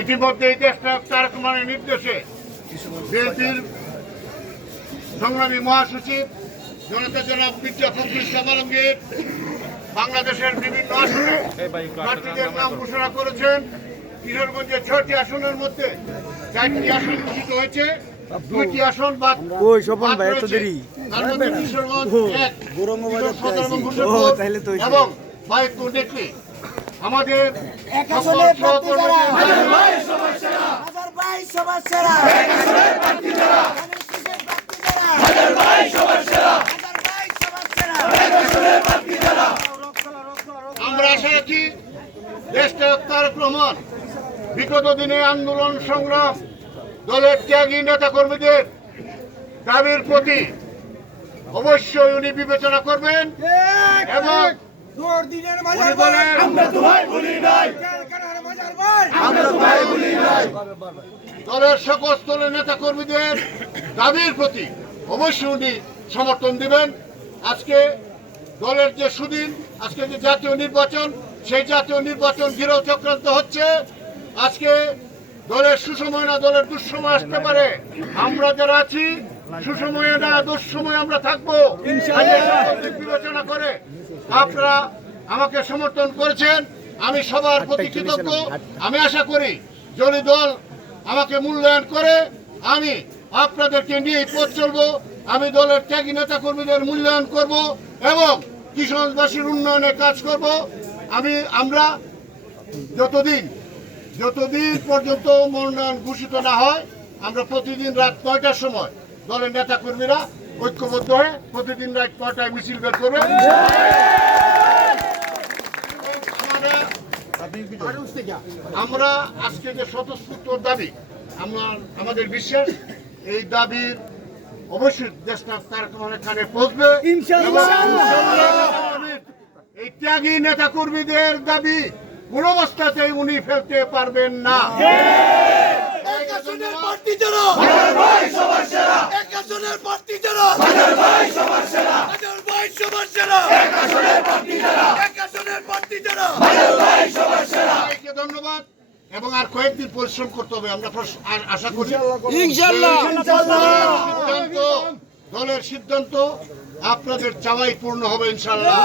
ইতিমধ্যে এই দেশটা তারেক রহমানের নির্দেশে বিএনপির সংগ্রামী মহাসচিব জনতা জনাব মির্জা ফখরুল ইসলাম আলমগীর বাংলাদেশের বিভিন্ন আসনে প্রার্থীদের নাম ঘোষণা করেছেন। কিশোরগঞ্জের ছয়টি আসনের মধ্যে চারটি আসন ঘোষিত হয়েছে। দুইটি আসন বাদ ওই স্বপন ভাই, এত দেরি? কিশোরগঞ্জ এক, গৌরঙ্গবাজার সদর এবং ও, আমাদের আমরা আশা রাখি দেশটা তারেক রহমান। বিগত দিনে আন্দোলন সংগ্রাম দলের ত্যাগী নেতা কর্মীদের দাবির প্রতি অবশ্যই উনি বিবেচনা করবেন এবং উনি বলেন দলের সকল স্তরের নেতা কর্মীদের দাবির প্রতি অবশ্যই উনি সমর্থন দিবেন। আজকে দলের যে সুদিন আজকে যে জাতীয় নির্বাচন সেই জাতীয় নির্বাচন ঘিরেও চক্রান্ত হচ্ছে। আজকে দলের সুসময় না দলের দুঃসময় আসতে পারে। আমরা যারা আছি সুসময়ে না দুঃসময় আমরা থাকব। বিবেচনা করে আপনারা আমাকে সমর্থন করেছেন। আমি সবার প্রতি কৃতজ্ঞ। আমি আশা করি যদি দল আমাকে মূল্যায়ন করে। আমি আপনাদেরকে নিয়ে পথ চলবো। আমি দলের ত্যাগী নেতা কর্মীদের মূল্যায়ন করব এবং কিশোরবাসীর উন্নয়নে কাজ করব। আমি আমরা যতদিন যতদিন পর্যন্ত মনোনয়ন ঘোষিত না হয় আমরা প্রতিদিন রাত নয়টার সময় দলের নেতা কর্মীরা ঐক্যবদ্ধ হয়ে প্রতিদিন রাত নয়টায় মিছিল বের করবে। আমরা আজকে যে স্বতঃস্ফূর্ত দাবি আমার আমাদের বিশ্বাস এই দাবির অবশ্যই দেশটা তার কানে পৌঁছবে। এই ত্যাগী নেতা কর্মীদের দাবি কোন অবস্থাতেই উনি ফেলতে পারবেন না এক আসনের প্রার্থী যারা হাজার বাইশ সবার সেরা এক আসনের প্রার্থী যারা হাজার বাইশ সবার সেরা হাজার বাইশ সবার সেরা এক আসনের প্রার্থী যারা এক আসনের প্রার্থী যারা হাজার সবার সেরা ধন্যবাদ এবং আর কয়েকদিন পরিশ্রম করতে হবে। আমরা আশা করি ইনশাআল্লাহ। দলের সিদ্ধান্ত আপনাদের চাওয়াই পূর্ণ হবে ইনশাল্লাহ